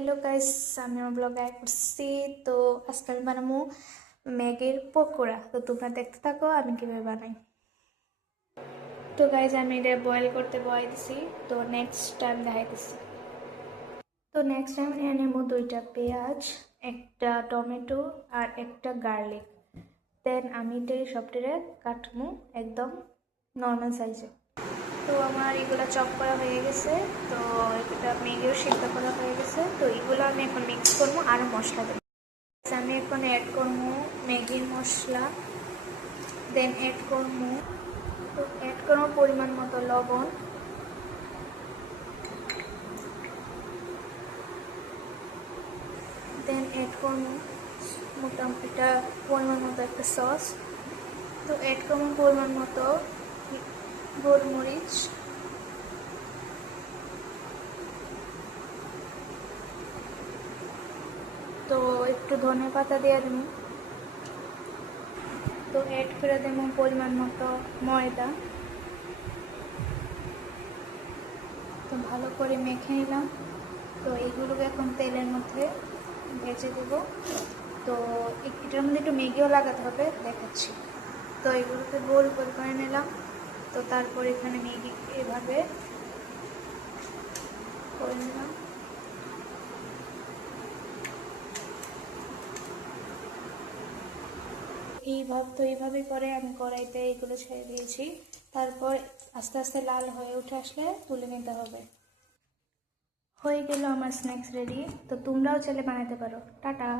Hello guys, আমি আমার ব্লগে করছি। তো আজকে আমি বানাবো ম্যাগির পকোড়া। তো তোমরা দেখতে থাকো আমি কিভাবে বানাই। তো গাইস, আমি এটা বয়েল করতে বয়ে দিছি। তো নেক্সট টাইম দেখাইতেছি। তো নেক্সট টাইম নিয়ে নেব 2টা পেঁয়াজ, একটা টমেটো আর একটা গার্লিক। দেন আমি সবটিরে কাটবো একদম নর্মাল সাইজে। তো আমার এগুলো চপ করা হয়ে গেছে। তো এটা ম্যাগিও সিদ্ধ করা হয়ে গেছে। তো এগুলো আমি এখন মিক্স করবো আর মশলা দেবো। আমি এখন অ্যাড করবো ম্যাগির মশলা, দেন অ্যাড করবো পরিমাণ মতো লবণ, দেন অ্যাড করবো মোটামুটি এটা পরিমাণ মতো একটা সস। তো অ্যাড করবো পরিমাণ মতো গোলমরিচ, তো একটু ধনে পাতা দিয়ে দেবো। তো অ্যাড করে দেবো পরিমাণ মতো ময়দা। তো ভালো করে মেখে নিলাম। তো এইগুলোকে এখন তেলের মধ্যে ভেজে দেব। তো এটার মধ্যে একটু ম্যাগিও লাগাতে হবে, দেখাচ্ছি। তো এগুলোকে গোল গোল করে নিলাম। তো তারপর এখানে ম্যাগি এভাবে করে নিলাম। এইভাবে করে আমি কড়াইতে এগুলো ছেড়ে দিয়েছি। তারপর আস্তে আস্তে লাল হয়ে উঠে আসলে তুলে নিতে হবে। হয়ে গেল আমার স্ন্যাক্স রেডি। তো তোমরাও চাইলে বানাতে পারো। টাটা।